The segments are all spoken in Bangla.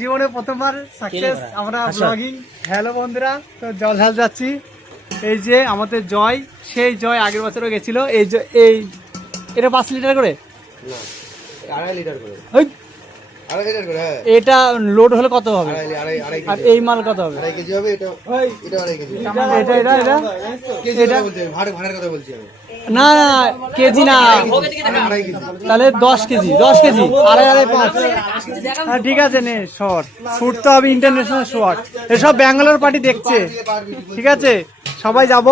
জীবনে প্রথমবার সাকসেস আমরা ব্লগিং। হ্যালো বন্ধুরা, তো জল ঢাল যাচ্ছি। এই যে আমাদের জয়, সেই জয় আগের বছরও গেছিল। এই এটা 5 লিটার করে, না 2.5 লিটার করে, ওই 2.5 লিটার করে। হ্যাঁ, এটা লোড হলে কত হবে? 2.5 আর এই মাল কত হবে? 2.5 কেজি হবে। এটা 2.5 কেজি। কেজি এটা বলতে ভাড়ার কথা বলছি আমি। না না কেজি না, 2.5 কেজি। তাহলে 10 কেজি, 10 কেজি, আড়াই আড়াই 5। হ্যাঁ ঠিক আছে, নে শর্ট শুট তো হবে, ইন্টারন্যাশনাল শর্ট। এসব ব্যাঙ্গালোর পার্টি দেখছে, ঠিক আছে? সবাই যাব,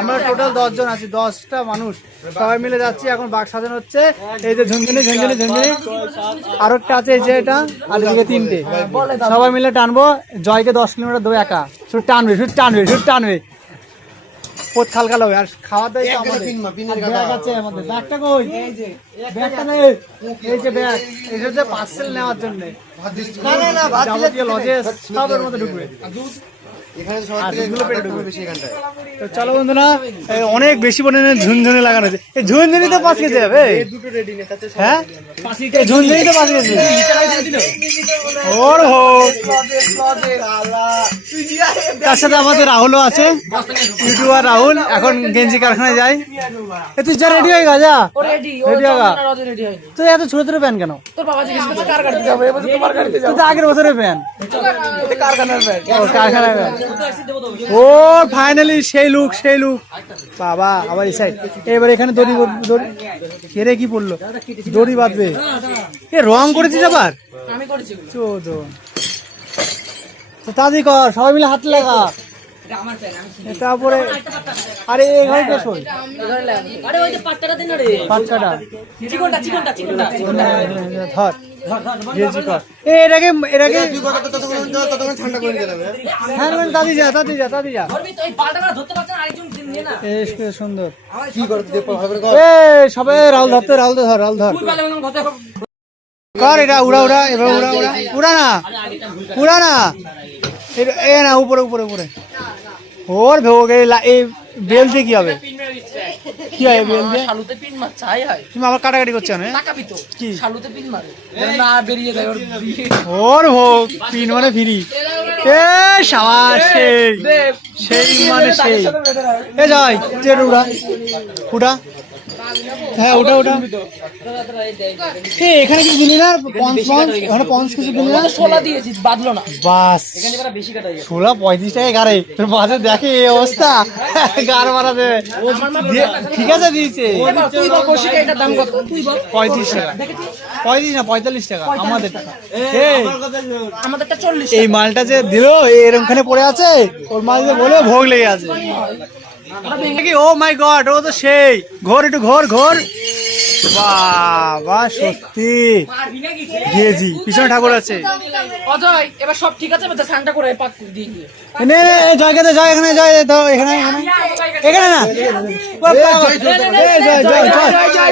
আমরা টোটাল 10 জন আছি, 10টা মানুষ সবাই মিলে যাচ্ছি। এখন বাঘ সাজানো হচ্ছে। এই যে ঝুনঝুনি ঝুনঝুনি ঝুনঝুনি, আর একটা আছে এই যে এটা, আর এদিকে 3টে। সবাই মিলে টানবো। জয়কে 10 কিলোমিটার দেবো একা, শুধু টানবে, শুধু টানবে, শুধু টানবে। পোত খালখাল হবে। আর খাওয়া দাওয়া তো আমাদের। ব্যাগ আছে আমাদের, ব্যাগটা কই? ব্যাগটা নেই, এই যে ব্যাগ, এই যে পার্সেল নেওয়ার জন্য। যাবতীয় লজেস সবের মধ্যে ঢুকবে। এখানে তো সবার থেকে পেটে ঢুকবে বেশি এখানটায়। তো চলো বন্ধুরা, অনেক বেশি পরিমাণে ঝুনঝুনি লাগানো আছে। এই ঝুনঝুনি তো 5 কেজি হবে। হ্যাঁ, এই ঝুনঝুনি তো 5 কেজি। ওর হোক, তার সাথে আমাদের রাহুলও আছে, ইউটিউবার রাহুল। এখন গেঞ্জি কারখানায় যায়। তুই যা রেডি হয়ে গা, যা রেডি হয়ে গা। তুই এত ছোট ছোট প্যান কেন? তুই তো আগের বছরের প্যান, কারখানার প্যান। ও ফাইনালি সেই লুক, সেই লুক। বাবা আবার এই সাইড। এবার এখানে দড়ি, কেরে কি পড়লো? দড়ি বাঁধবে। এ রং করেছিস আবার? তো তাড়াতাড়ি কর, সবাই মিলে হাত লাগা। তারপরে আরে এই ঘরে কে শোয়? পাটকাটা ধর, গেঞ্জি কর। এটাকে এটাকে ঠান্ডা করে দিলাম। হ্যাঁ দাদি যা, দাদি যা, দাদি যা। সুন্দর। কি করতে এ সবাই রাহুল ধরতে, রাহুল ধর, রাহুল ধর কর। এটা উড়া উড়া, এবার উড়া উড়া, উড়া না, উড়া না, এ না, উপরে উপরে উপরে। ওর ভোগ এই বেল দিয়ে কি হবে? কি হয় বেল দিয়ে? শালুতে পিন মারছে, হাই হাই। তুমি আবার কাটাকাটি করছো না? টাকাবি তো কি শালুতে পিন মারে না বেরিয়ে যায় ওর। ওর ভোগ পিন মানে ফ্রি। এ সাবাস, সেই সেই মানে সেই। এ যাই চের উড়া উড়া। হ্যাঁ ওটা ওটা। এখানে কিছু দিলি না? পঞ্চ পঞ্চ, ওখানে পঞ্চ কিছু দিলি না? 16 দিয়েছি, বাদলো না। বাস, এখানে এবার বেশি কাটা গেছে। 16 35 টাকা গাড়ে তোর বাসে, দেখে এই অবস্থা, গাড় মারা দেবে। ঠিক আছে দিয়েছে। তুই বল কৌশিক, এটার দাম কত? তুই বল। 35 টাকা, 35 না 45 টাকা আমাদের টাকা। আমাদেরটা 40। এই মালটা যে দিল এরমখানে পড়ে আছে, ওর মাল যে বলে ভোগ লেগে আছে। ও মাই গড, ও তো সেই। ঘোর একটু, ঘোর ঘোর। বাবা সত্যি গেজি, পিছনে ঠাকুর আছে। অজয় এবার সব ঠিক আছে, এবার সানটা করে পাক দিয়ে দিয়ে। নে নে জয়কে দে, জয় এখানে, জয় দাও এখানে, এখানে এখানে না। জয় জয় জয়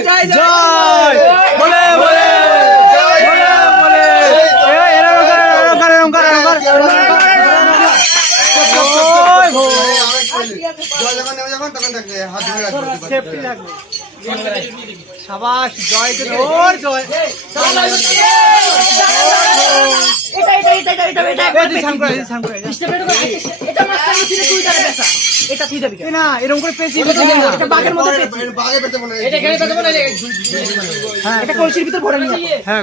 জয় জয় বলে বলে বলে বলে। এরকম কর, এরকম কর, এরকম কর, এরকম কর। ওই ভো, জল যখন নেমে যাবেন তখন দেখবে হাত ধরে রাখবে। সেফটি থাকবে। সাবাস জয়, ওর জয়। না এরকম করে পেঁচিয়ে বাঘের মধ্যে পেয়েছি। বাগে পেতে বলে এটা এখানে পেতে বলে হ্যাঁ, এটা কলসির ভিতর ভরে নিয়ে। হ্যাঁ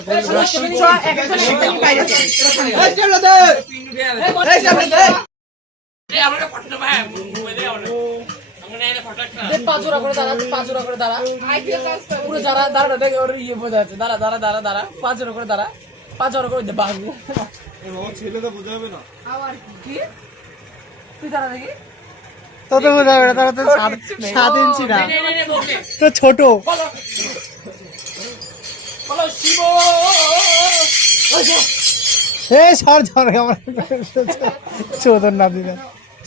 পাঁচজোড়া করে দাঁড়া, পাঁচজোড়া করে দাঁড়া পুরো যারা দাঁড়া দেখে ওর ইয়ে বোঝা যাচ্ছে। দাঁড়া দাঁড়া দাঁড়া দাঁড়া, পাঁচজোড়া করে দাঁড়া, পাঁচজোড়া করে দে বাঘ। ছেলেটা বোঝা হবে না। আবার কি তুই দাঁড়া দেখি তো তো বোঝা যাবে না, তারা তো 7 ইঞ্চি না, তো ছোট। বলো শিব। এই সর ঝর আমার চোদন না দিলে।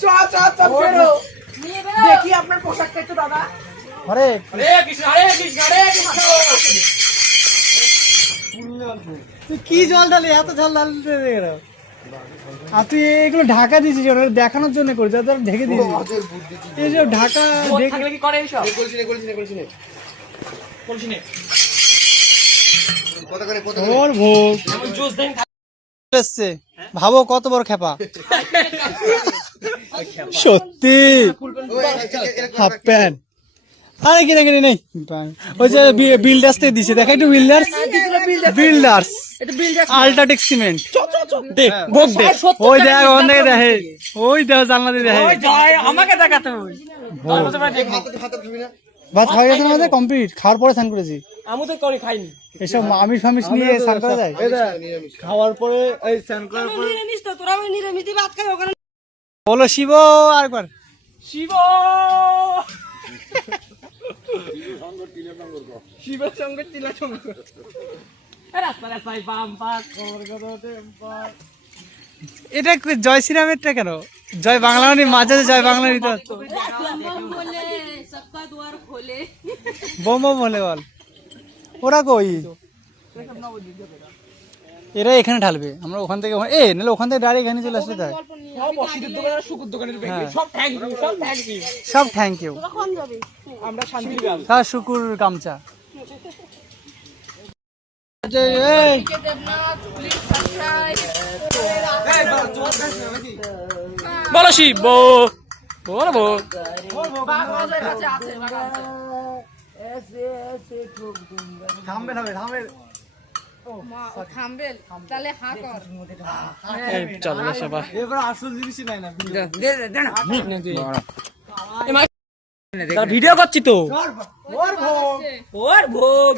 চ চ চ বেরো, দেখি আপনার পোশাকটা একটু দাদা। আরে হরে কৃষ্ণ, হরে কৃষ্ণ, হরে কৃষ্ণ। তুই কি জল ঢালি, এত জল ঢালতে গেল? আর তুই এগুলো ঢাকা দিয়েছিস ওরা দেখানোর জন্য করেছিস, তোর ঢেকে দিয়েছিস। এই যে ঢাকা থাকলে কি করে এইসব? কলসি নে, কলসি নে, কলসি নে। কলসি নে। কত করে, কত ওর ভোগ। জুস দেন। এসছে ভাবো কত বড় খেপা সত্যি হাফ প্যান্ট আরে কিনে কিনে নেই ওই যে বিল্ডার্স থেকে দিছে দেখা একটু বিল্ডার্স আল্ট্রাটেক সিমেন্ট দেখ ভোগ দে ওই দেখ ওখান থেকে দেখে ওই দেখ জানলা দিয়ে দেখে আমাকে দেখাতে ভাত হয়ে গেছে আমাদের কমপ্লিট খাওয়ার পরে স্নান করেছি আমি তো করি খাইনি এসব আমিষ ফামিষ নিয়ে স্নান করা যায় খাওয়ার পরে এই স্নান করার পরে নিরামিষ তো তোরা ওই নিরামিষ ভাত খাই ওখানে বলো শিব আরেকবার শিব শিবের সঙ্গে টিলা সঙ্গ রাস্তা রাস্তায় বাম পাক এটা জয় শ্রীরামেরটা কেন জয় বাংলা মাঝে জয় বাংলা নিতে বোম বোম বলে বল ওরা কই এরা এখানে ঢালবে আমরা ওখান থেকে নাহলে ওখান থেকে ডাইরেক্ট এখানে চলে আসলে তাই সব থ্যাংক ইউ আমরা শান্তি হ্যাঁ শুকুর গামছা বলো শিব বলবো চলো সবাই ভিডিও করছি তো ওর ভোগ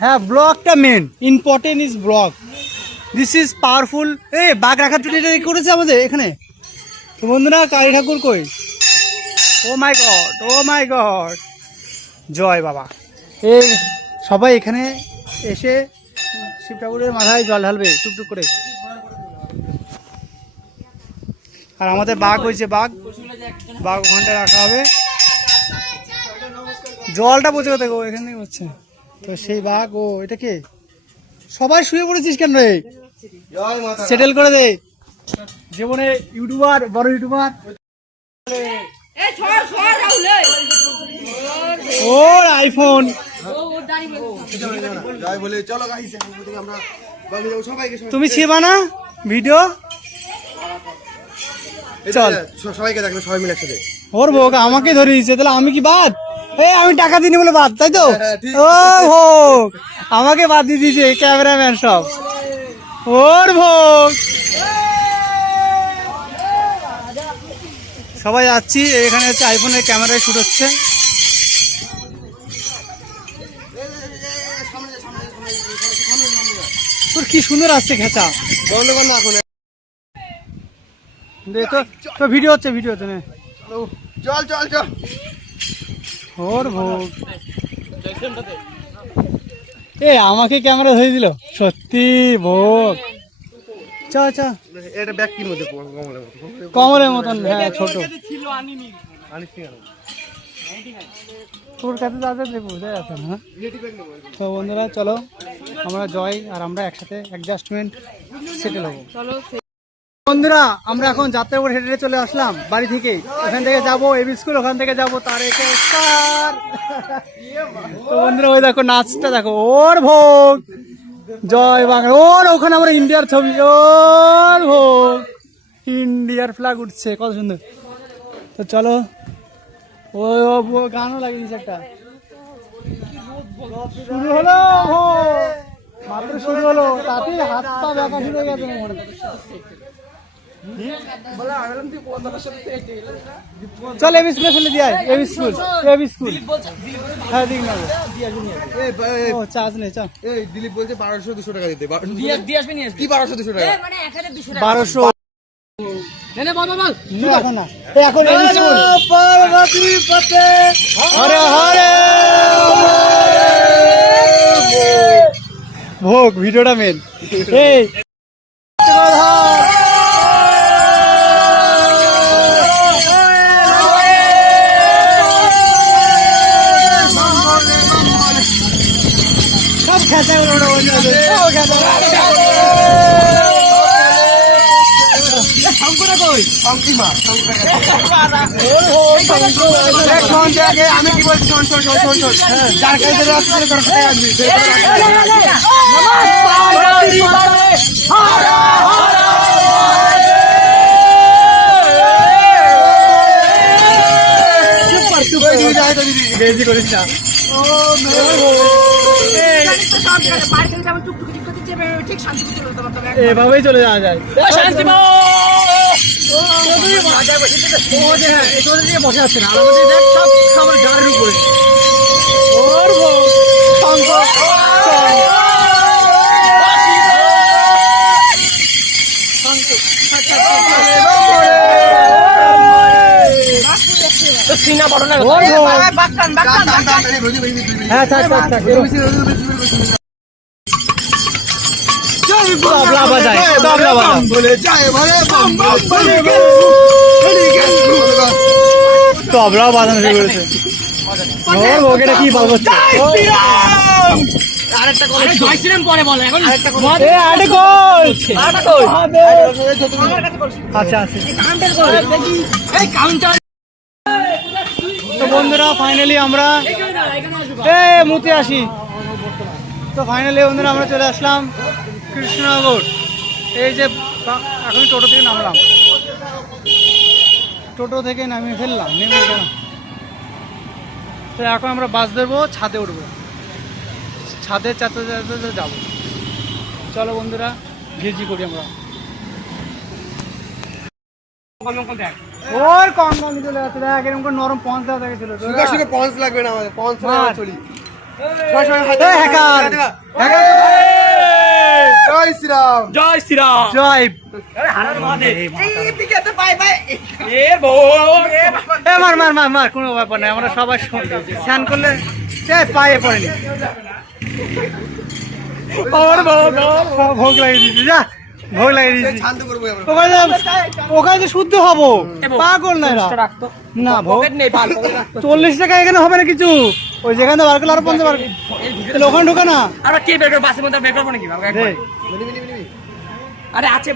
হ্যাঁ ব্লগটা main important is blog this is powerful বাঘ রাখার জন্য এটা করেছে আমাদের এখানে তো বন্ধুরা কালী ঠাকুর কই ও মাই গড জয় বাবা এই সবাই এখানে এসে শিব ঠাকুরের মাথায় জল ঢালবে টুকটুক করে আর আমাদের বাঘ হয়েছে বাঘ ওখানটা রাখা হবে জলটা পচে কোথায় গো এখান থেকে হচ্ছে তো সেই বাঘ এটা কে সবাই শুয়ে পড়েছিস কেন রে সেটেল করে দে জীবনে ইউটিউবার বড় ইউটিউবার ওর আইফোন তুমি ছিবা না ভিডিও চল সবাইকে দেখবে সবাই মিলে একসাথে ওর ভোগ আমাকে ধরে দিয়েছে তাহলে আমি কি বাদ আমি টাকা দিইনি বলে বাদ তাই তো ও ভোগ আমাকে বাদ দিয়ে দিয়েছে ক্যামেরাম্যান সব ওর ভোগ সবাই যাচ্ছি এখানে হচ্ছে আইফোনের ক্যামেরায় শুট হচ্ছে তোর কি সুন্দর আসছে খেঁচা তো ভিডিও হচ্ছে না চল ওর ভোগ আমাকে ক্যামেরা ধরে দিল সত্যি ভোগ চ এটা ব্যাগ কির মধ্যে কমলের মতন হ্যাঁ ছোট তোর কাছে যাদের বোঝা যাচ্ছে না তো বন্ধুরা চলো আমরা জয় আর আমরা একসাথে অ্যাডজাস্টমেন্ট সেটেল হবো বন্ধুরা আমরা এখন যাত্রা করে হেঁটে চলে আসলাম বাড়ি থেকে ওখান থেকে যাবো এবি স্কুল ওখান থেকে যাবো তার তো বন্ধুরা ওই দেখো নাচটা দেখো ওর ভোগ জয় বাংলা ওর ওখানে আমরা ইন্ডিয়ার ছবি ওর ভোগ ইন্ডিয়ার ফ্ল্যাগ উঠছে কত সুন্দর তো চলো ও গানও লাগিয়ে দিচ্ছে একটা শুরু হলো মাত্র শুরু হলো তাতে হাত পা ব্যাকা শুরু হয়ে গেছে চল এবি স্কুলে ফেলে দিয়ে এবি স্কুল হ্যাঁ দিক না ও চার্জ নেই চল এই দিলীপ বলছে 1200-200 টাকা দিতে দিয়ে আসবে নিয়ে আসবে কি 1200-200 টাকা মানে 1200 1200 নে বল এখন না এখন এবি স্কুল পার্বতী পতে হরে হরে ভোগ ভিডিওটা মেন এই আমি কি বলছি শোন যার কাছে রাস্তা করে খাই আসবি বেজি করিস না এভাবেই চলে যাওয়া যায় বসে আছে না সব সবার গাড়ির উপরে হ্যাঁ তবলা বাজায় তবলা বাজায় বলে যায় তবলাও বাজানো শুরু করেছে ওর ওকেটা কি বলবো আচ্ছা আচ্ছা তো বন্ধুরা ফাইনালি আমরা মুতে আসি তো ফাইনালি বন্ধুরা আমরা চলে আসলাম কৃষ্ণনগর এই যে এখন টোটো থেকে নামলাম টোটো থেকে নামিয়ে ফেললাম নেমে গেলাম তো এখন আমরা বাস ধরবো ছাদে উঠবো ছাদে চারটে যাবো চলো বন্ধুরা ঘিরজি করি আমরা ওর কম চলে যাচ্ছে দেখ এরকম করে নরম পঞ্চ দেওয়া দেখেছিল পঞ্চ লাগবে না আমাদের পঞ্চ চলি জয় শ্রীরাম জয় শ্রীরাম জয় মার মার মার মার কোনো ব্যাপার নাই আমরা সবাই স্নান করলে পায়ে পড়েনি ভোগ লাগিয়ে দিচ্ছি যা ভোগ লাগিয়ে দিচ্ছি ওখানে শুদ্ধ হবো পাগল না না ভোগ 40 টাকা এখানে হবে না কিছু ওই যেখানে বার করলে আরো 50 বার ওখানে ঢোকে না আমরা কে বের করব বাসের মধ্যে বের করব নাকি আরে আছে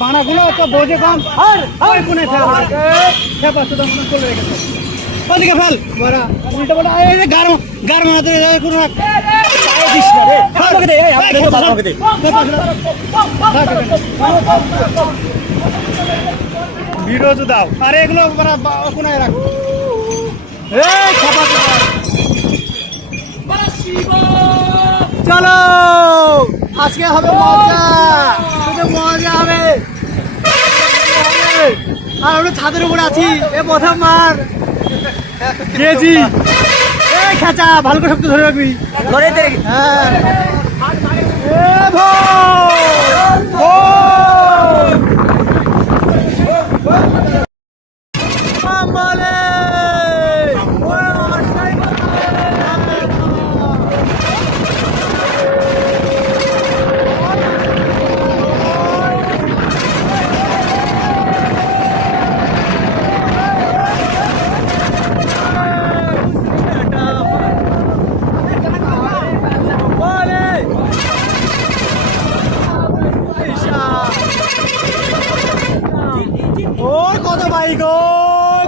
বানাগুলো তো বোঝে কম কোনে ওদিকে ফেল উল্টো বড় গার মানাতে কোনো ভিডিও তো দাও আরে এগুলো কোনায় রাখো চলো আজকে হবে মজা শুধু মজা হবে আর আমরা ছাদের উপরে আছি এ প্রথম মার গেছি এই খাঁচা ভালো করে শক্ত ধরে রাখবি হ্যাঁ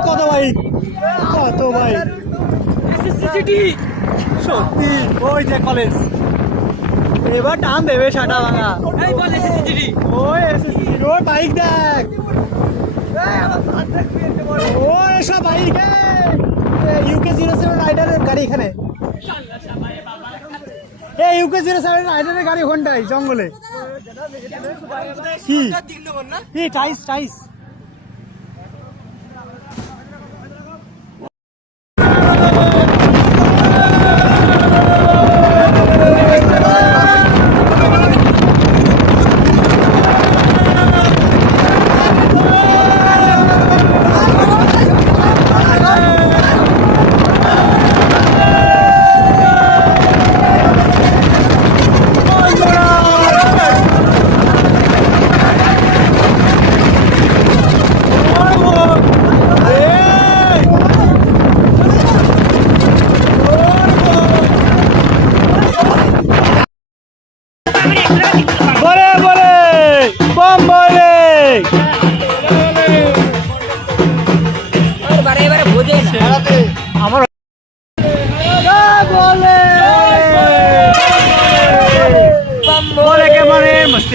কত বাইক কত বাইক সত্যি ওই যে কলেজ এবার টান দেবে সাটা ভাঙা ওই ওর বাইক দেখ ও এসব বাইক UK-07 রাইডারের গাড়ি এখানে UK-07 রাইডারের গাড়ি ওখানটাই জঙ্গলে কি টাইস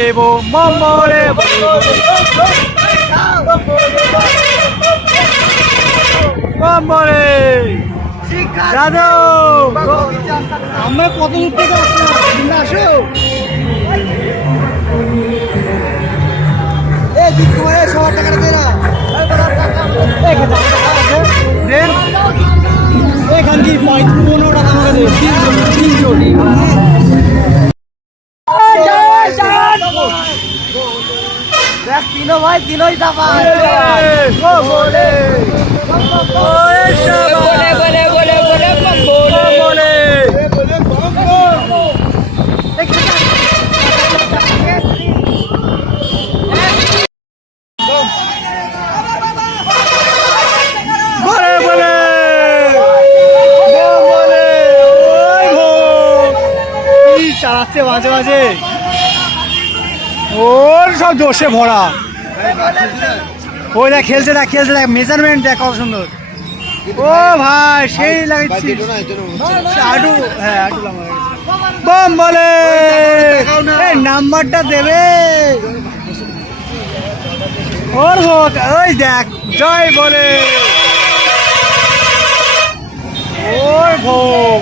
দেব মমরে মমরে দাদু আমরা কত দূর থেকে আসলাম আসো এই দিক করে 100 টাকা দে না এখান কি 15 টাকা আমাকে দে 300 দেখ তিনো ভাই তিনোই দাবা বলে চালাচ্ছে মাঝে মাঝে ওর সব দোষে ভরা ওই দেখ খেলছে দেখ মেজারমেন্ট দেখ কত সুন্দর ও ভাই সেই লাগছে আটু হ্যাঁ আটু বম বলে এই নাম্বারটা দেবে ওর হোক ওই দেখ জয় বলে ওর ভোগ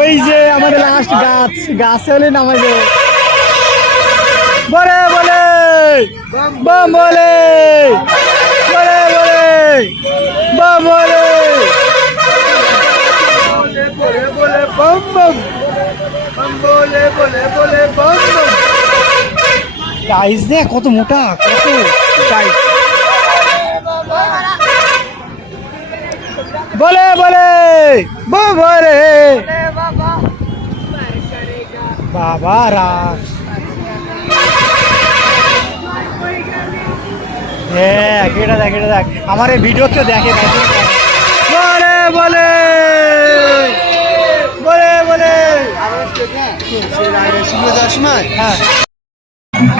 ওই যে আমাদের লাস্ট গাছে হলে নামাইবে বলে বলে বম বলে বলে বলে বম বলে বলে বম বম বলে বলে বলে বম বম টাইস দেখ কত মোটা কত টাইস বলে বলে বলে বাবা রাস এটা দেখ আমার এই ভিডিও কেউ দেখে বলে বলে বলে বলে হ্যাঁ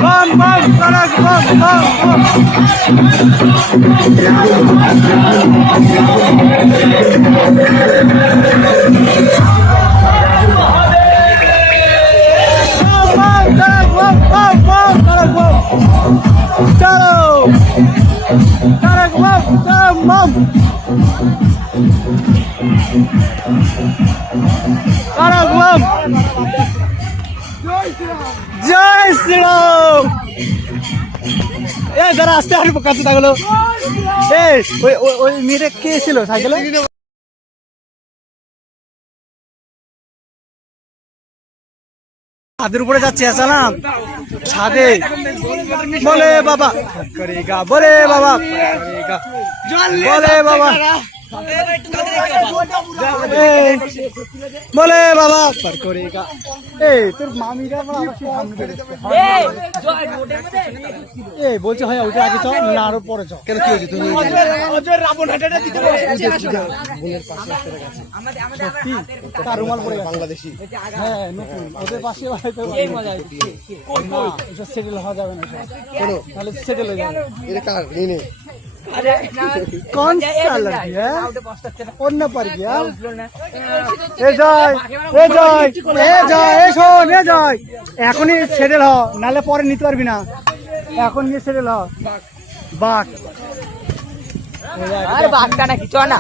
বম বম করক বম বম চলো করক বম বম করক বম জয় শ্রীরাম এই যারা আসতে আসতে কাছে থাকলো এই ওই মেয়েটা কে ছিল সাইকেলে ছাদের উপরে যাচ্ছে সালাম ছাদে বলে বাবা করেগা বলে বাবা বলে বাবা বলে বাবা पर करेगा এই তোর মামিরা এই বলছে হয় ওইটা আগে চল না আরো পরে চল কেন কি হয়েছে তুমি অজয় রাবণ হাটাটা দিতে বলেছে সত্যি তার রুমাল পরে বাংলাদেশি হ্যাঁ নতুন ওদের পাশে হয়তো এই মজা না এটা সেটেল হওয়া যাবে না কেন তাহলে সেটেল হয়ে যাবে এটা কার নেই कौन सा लड़की है और न पर गया এখনই সেটেল হ নালে পরে নিতে পারবি না এখন গিয়ে সেটেল হ বাঘ আরে বাঘটা নাকি চ না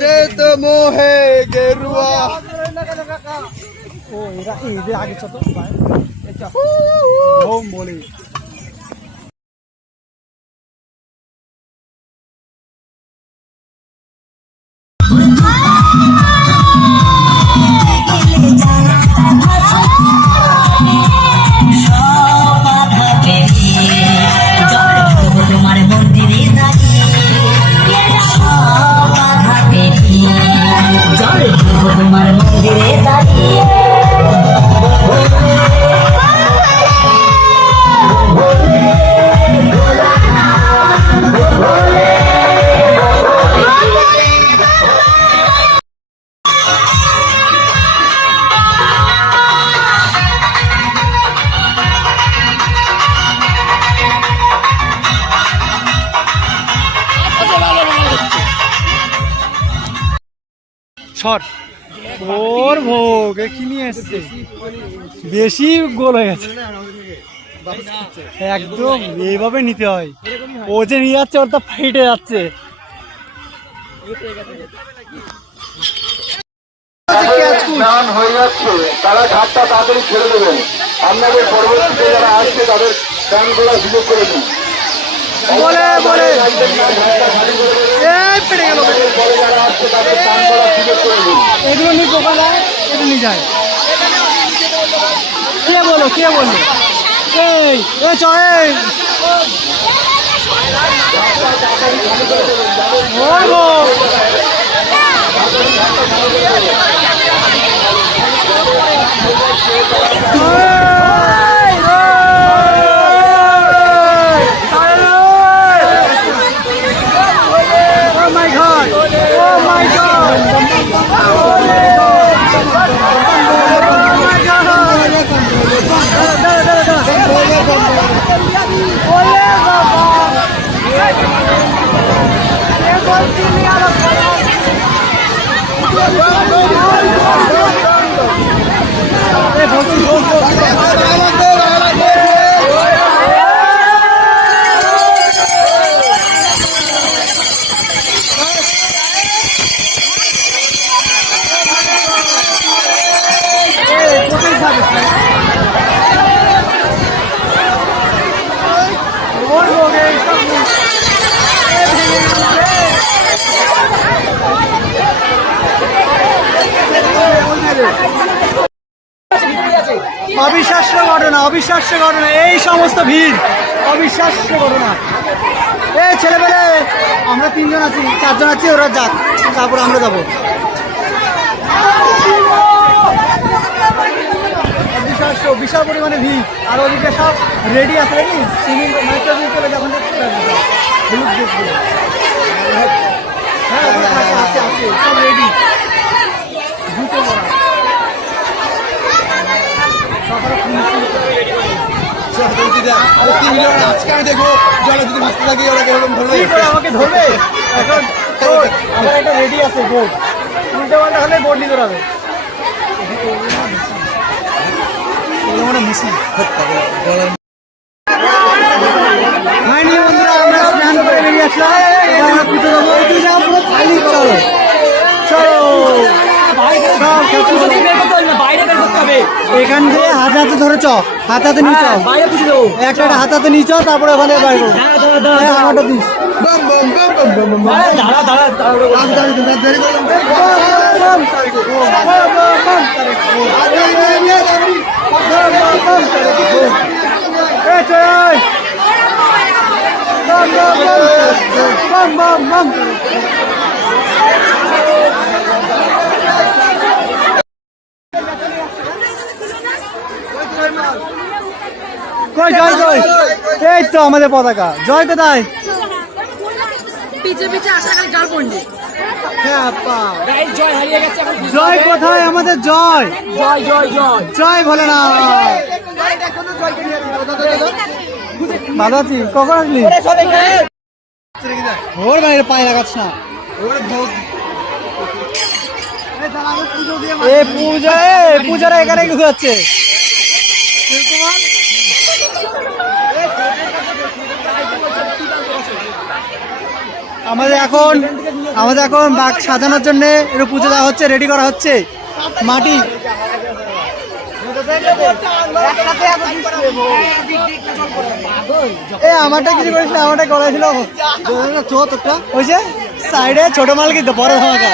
দে তো মোহে গেরুয়া ও এরা এই আগে চল বলে তোমার মন্দিরে দাঁড়িয়ে তোমার মন্দিরে দাঁড়িয়ে ছট ওর ভোগ এ কি নিয়ে এসছে বেশি গোল হয়ে গেছে একদম এইভাবে নিতে হয় ও যে নিয়ে যাচ্ছে ওর তো ফাইটে যাচ্ছে স্নান হয়ে যাচ্ছে তারা ঘাটটা তাড়াতাড়ি ছেড়ে দেবেন আপনাদের পরবর্তীতে যারা আসছে তাদের স্নানগুলো সুযোগ করে দিন বলে বলে এই পেড়ে গেল পরে যারা আসছে তাদের স্নানগুলো সুযোগ করে দিন এগুলো নিয়ে পোকা যায় এগুলো নিয়ে যায় কে বলো এই এ চল Oh my god! Oh my god! অবিশ্বাস্য ঘটনা এই সমস্ত ভিড় অবিশ্বাস্য ঘটনা এই ছেলেবেলে আমরা 3 জন আছি 4 জন আছি ওরা যাক তারপর আমরা যাবো অবিশ্বাস্য বিশাল পরিমাণে ভিড় আর ওদিকে সব রেডি আছে নাকি সিঙ্গিং চলে যখন হ্যাঁ আছে সব রেডি জুতো পরা আজকে আমি দেখবো জলে যদি ভাসতে থাকি ওরা কেরকম ধরবে আমাকে ধরবে এখন আমার একটা রেডি আছে বোর্ড উল্টো পাল্টা হলে বোর্ড নিতে হবে বন্ধুরা আমরা স্নান করে বেরিয়ে আসলাম আমরা পুজো দেবো পুরো খালি চলো এখান দিয়ে হাতে হাতে ধরে হাতে হাতে নিয়ে একটা হাতে নিয়ে তারপরে ওখানে বাইরে আমারটা দিস কই জয় জয় এই তো আমাদের পতাকা জয় কোথায় পিছে পিছে আসা খালি গাল পড়লি জয় হারিয়ে গেছে জয় কোথায় আমাদের জয় জয় জয় জয় জয় বলে না ভালো আছি কখন আসলি ওর বাইরে পায়ে লাগাচ্ছ না পূজারা এখানে কি হচ্ছে আমাদের এখন বাঘ সাজানোর জন্য একটু পুজো দেওয়া হচ্ছে রেডি করা হচ্ছে মাটি আমারটা কিছু করিস না আমারটা করা ছিল ওই যে সাইডে ছোট মাল কিন্তু বড় ধামাকা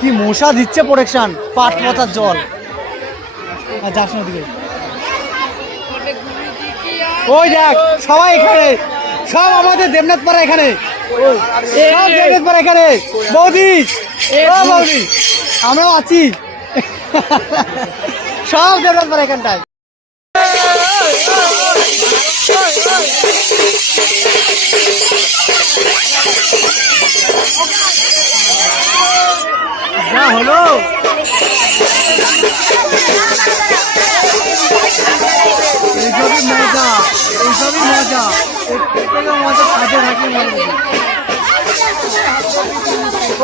কি মশা দিচ্ছে প্রোটেকশন পাট পচার জল আর যাস না দিকে ওই দেখ সবাই এখানে সব আমাদের দেবনাথ পাড়া এখানে সব দেবনাথ পাড়া এখানে বৌদি বৌদি আমরাও আছি সব দেবনাথ পাড়া এখানটায় যা হলো এইসবই মজা এর থেকে মজা কাজে থাকি মনে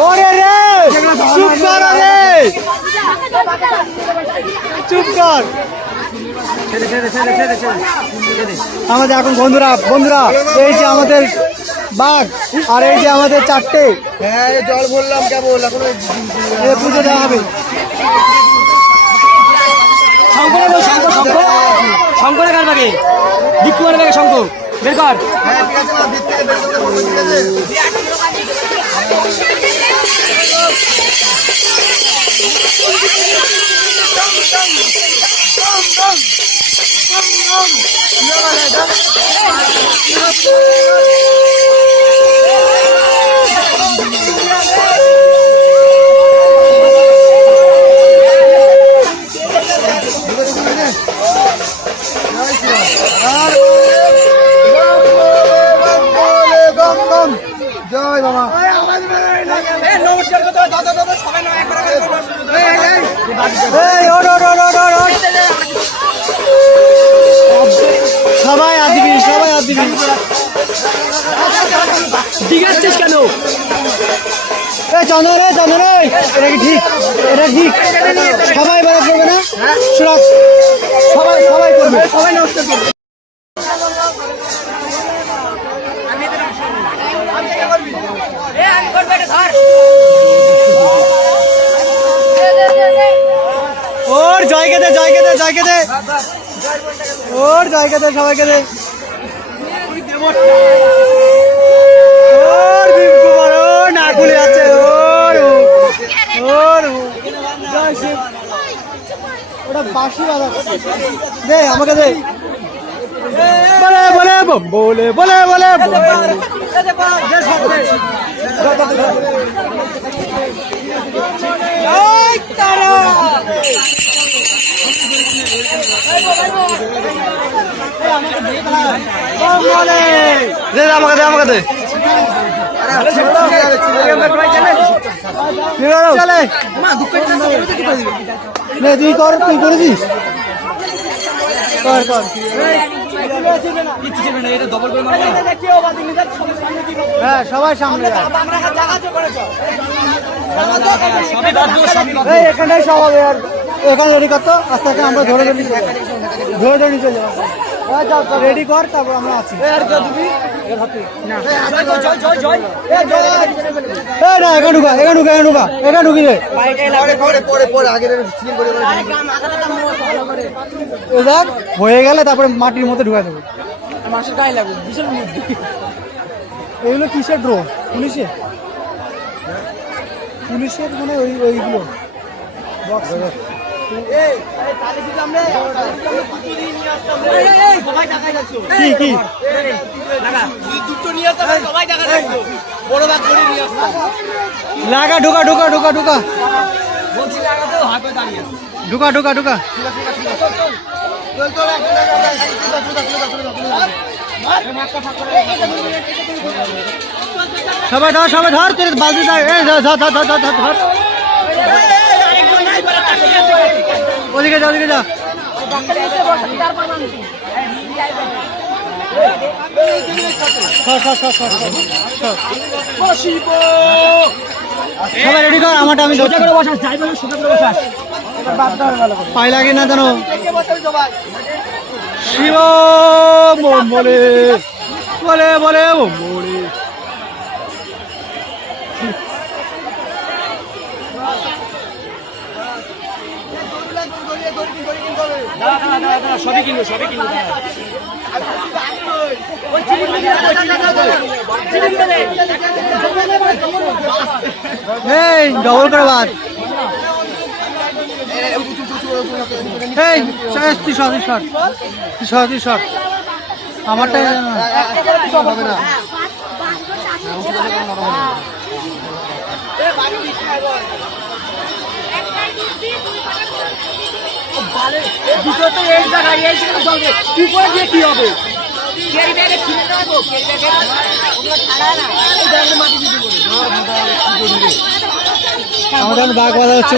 ওরে রে চুপ কর রে, চুপ কর। আমাদের এখন বন্ধুরা এই যে আমাদের বাঘ আর এই যে আমাদের চারটে, হ্যাঁ এই জল ভরলাম কেবল এখন পুজো দেওয়া হবে। শঙ্করের কার বাগে দিকুমারের বাগে শঙ্কর বের কর। হ্যাঁ ঠিক আছে ভিত থেকে বের করে দেবো, ঠিক আছে জয় বাবা। সবাই আর দিবি, সবাই আর দিবি। দিগাচ্ছিস কেন? চন্দন রে, চন্দন রে, এটা কি ঠিক? এটা ঠিক? সবাই বেড়া করবে না? সুরাজ সবাই সবাই করবে, সবাই নমস্কার করবে। ওর জয়কে দে, জয়কে দে, জয়কে দে, ওর জয়কে দে, সবাইকে দে। ওর ভীমকুমার, ও নাকুলে আছে, ওর ওর জয় শিব। ওটা বাঁশি বাজাচ্ছে, দে আমাকে দে। বলে বলে বম বলে বলে বলে বম বলে। আমাকে দে, আমাকে দে। চলে তুই কর, তুই করেছিস, কর কর। হ্যাঁ সবাই সামনে এখানটাই সব হবে। আর এখানে রেডি করতো আস্তে আস্তে আমরা ধরে ধরে নিয়ে চলে যাবো। রেডি কর, তারপর আমরা আছি। না এখানে ঢুকা, এখানে ঢুকা, এখানে ঢুকা, এখানে ঢুকি রে। দেখ হয়ে গেলে তারপরে মাটির মধ্যে ঢুকা দেবো। এগুলো কিসের ড্রোন? পুলিশের, পুলিশের মানে ওইগুলো বক্স। কি কি লাগা? ঢুকা ঢুকা ঢুকা ঢুকা ঢুকা ঢুকা ঢুকা। সবাই ধর, সবাই ধর, তোর বালতি ধর, ধর ধর ধর ধর ধর ধর। ওদিকে যা, ওদিকে যা। সবাই রেডি কর, আমারটা আমি পাই লাগে না জানো। শিব বলে বলে বলে বলে। সবই কিনবো, সবই কিনবো। এই ডবল করে বাদ। এই তুই শট, তুই শট, আমারটাই হবে না। কি হবে? আমাদের বাঘ বাধা হচ্ছে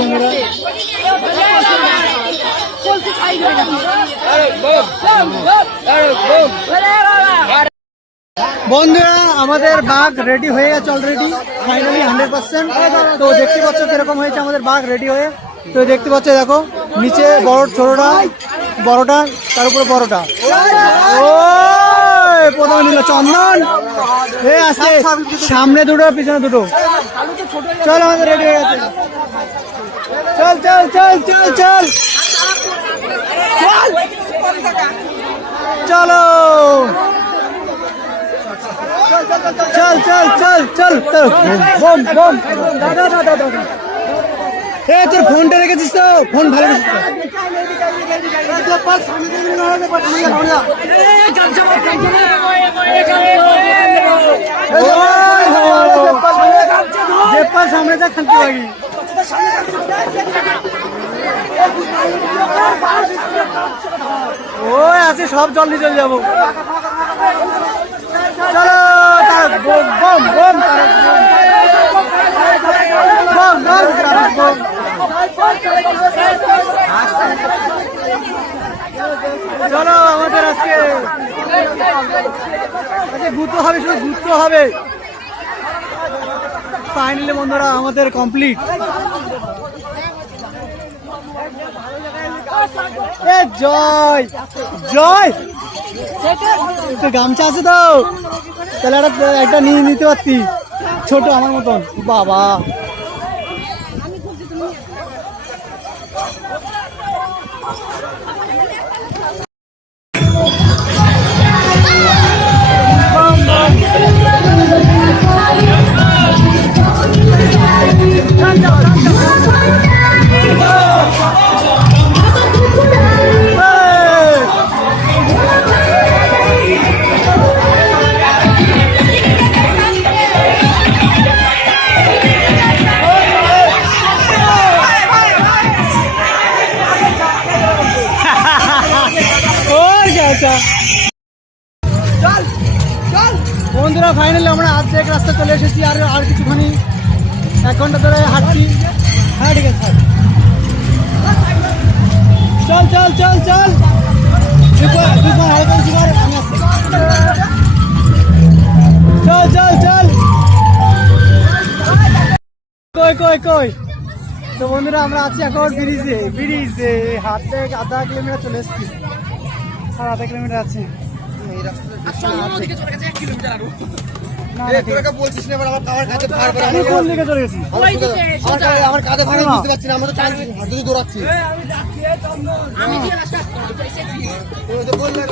বন্ধুরা। আমাদের বাঘ রেডি হয়ে গেছে অলরেডি, ফাইনালি 100%। তো দেখতে পাচ্ছ কিরকম হয়েছে আমাদের বাঘ রেডি হয়ে। তো দেখতে পাচ্ছ, দেখো নিচে বড় ছোটটা, বড়টা তার উপরে বড়টা। ও প্রথমে নিল চন্দন, এ আসছে সামনে দুটো পিছনে দুটো। চল আমাদের রেডি হয়ে গেছে, চল চল চল চল চল চলো চল চল চল চল চল। বম বম, দাদা দাদা দাদা, এ তোর ফোনটা রেখেছিস তো? ফোন ভালো সামনে যা খালতে লাগি। ও আছে সব জল নিয়ে চলে যাবো। চলো বম বম বম বম বম। চলো আমাদের আজকে ঘুরতে হবে, শুধু ঘুরতে হবে। ফাইনালি বন্ধুরা আমাদের কমপ্লিট। এ জয় জয়, তোর গামছা আছে তো? তাহলে একটা নিয়ে নিতে পারতি, ছোট আমার মতন। বাবা বন্ধুরা ফাইনালি আমরা অর্ধেক রাস্তা চলে এসেছি। আর কিছুখানি 1 ঘন্টা ধরে হাঁটছি। হ্যাঁ ঠিক আছে, চল চল চল চল। চল চল চল, কই কই কই। তো বন্ধুরা আমরা আছি এখন ব্রিজে। ব্রিজে হাত থেকে আধা কিলোমিটার চলে এসেছি, আর আধা কিলোমিটার আছে।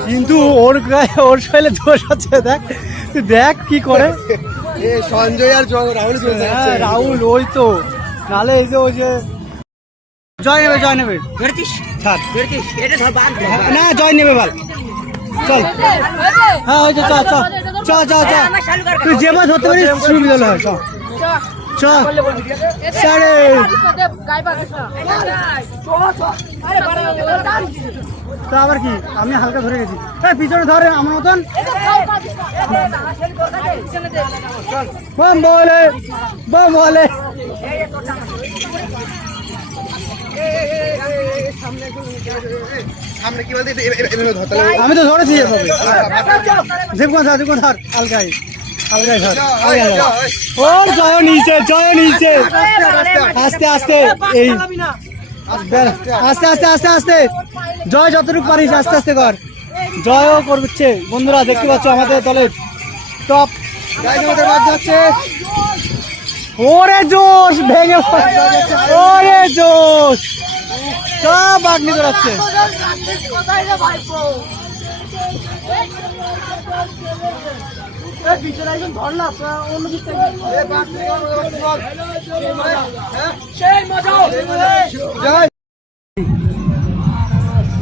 কিন্তু ওর গায়ে ওর শৈলে দোষ আছে, দেখ তুই দেখ কি করে। সঞ্জয় আর রাহুল, রাহুল ওই তো, নালে এই যে ওই যে জয় নেবে, জয় নেবে না, জয় নেবে বল। চল হ্যাঁ ওই তো, চ চ চ চ চ, তুই যে মাছ ধরতে পারিস শুরু দিলে হয়। চ চ সাড়ে তো আবার কি, আমি হালকা ধরে গেছি। পিছনে ধরে আমার মতন। বম বলে বম বলে, আমি তো ধরেছি এভাবে। দেবগঞ্জ ধর, দেবগঞ্জ ধর, আলগাই আলগাই ধর। ও জয় নিচে, জয় নিচে, আস্তে আস্তে, এই আস্তে আস্তে আস্তে আস্তে। জয় যতটুকু পারিস আস্তে আস্তে কর, জয়ও করছে। বন্ধুরা দেখতে পাচ্ছ আমাদের দলের টপ যাচ্ছে। ওরে জোশ ভেঙে, ওরে জোশ, সব বাগনি বেড়াচ্ছে।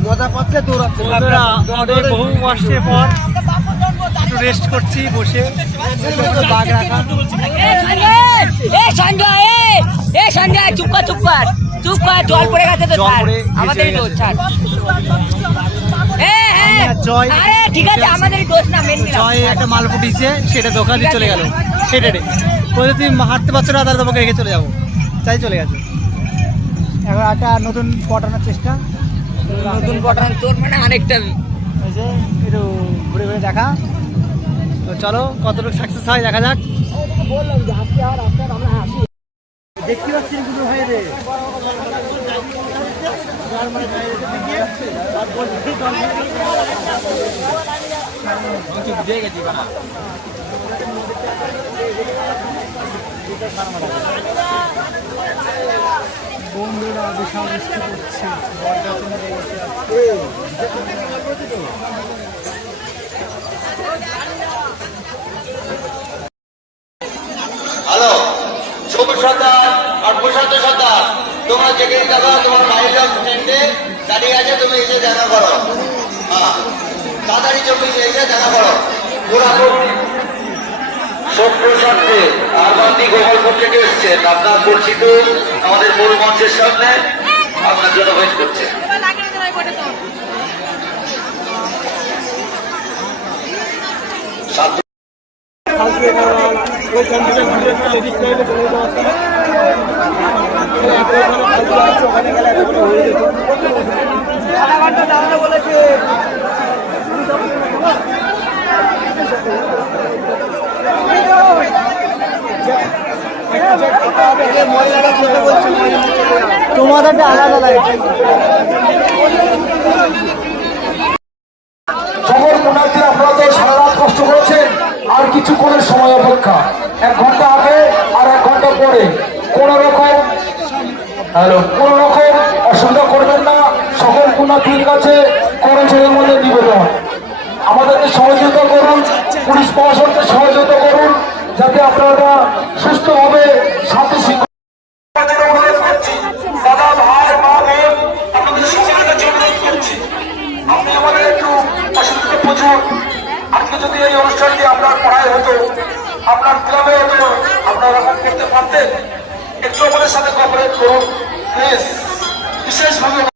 মজা পাচ্ছে দৌড়াচ্ছে। বহু কষ্টের পর একটু রেস্ট করছি বসে, বাঘ রাখা। সঞ্জয় চুপ কর চুপ কর চুপ কর, জল পড়ে গেছে তো ছাড়, আমাদেরই দোষ ছাড়। জয় আরে ঠিক আছে, আমাদেরই দোষ না, মেন জয় একটা মাল ফুটিয়েছে, সেটা দোকান দিয়ে চলে গেল। সেটা বলে তুই হাঁটতে পারছো না, তাহলে তোমাকে রেখে চলে যাবো, তাই চলে গেছে। এখন একটা নতুন পটানোর চেষ্টা, নতুন পটান তোর মানে আরেকটা ওই যে একটু ঘুরে ঘুরে দেখা। তো চলো কতটুকু সাকসেস হয় দেখা যাক। দেখতে পাচ্ছি গুলো ভাই রে বন্ধুরা বিশাল বৃষ্টি পড়ছে, বরগাছে নেমে গেছে আজকে। হ্যালো, সবুজ সর্দার আর প্রশান্ত সর্দার, তোমরা যেখানে থাকো তোমার বাইরে স্ট্যান্ডে দাঁড়িয়ে আছে, তুমি এসে দেখা করো। হ্যাঁ, তাড়াতাড়ি তুমি এসে দেখা করো। সভ্যসাথে আরবান্দি গোপালপুর থেকে এসছেন, আপনার পরিচিত আমাদের মূল মঞ্চের সামনে আপনার জন্য ওয়েট করছে। তোমাদেরটা আলাদা লাগে। সকল পুণ্যার্থী, আপনারা তো সারা রাত কষ্ট করেছেন, আর কিছুক্ষণের সময় অপেক্ষা, 1 ঘন্টা আগে আর 1 ঘন্টা পরে। কোন রকম অসুবিধা করবেন না। সকল পুণ্যার্থীর কাছে কর্মচারীর মধ্যে নিবেদন, আমাদেরকে সহযোগিতা করুন, পুলিশ প্রশাসনকে সহযোগিতা করুন, যাতে আপনারা সুস্থভাবে শান্তি শৃঙ্খলা। দাদা, ভাই, মা, বোন, আপনাদের সকলের কাছে অনুরোধ করছি, আপনি আমাদের একটু অসুবিধা বুঝুন। আজকে যদি এই অনুষ্ঠানটি আপনার পড়ায় হতো, আপনার ক্লাবে হতো, আপনারা এরকম করতে পারতেন। একটু আমাদের সাথে কোঅপারেট করুন প্লিজ, বিশেষভাবে।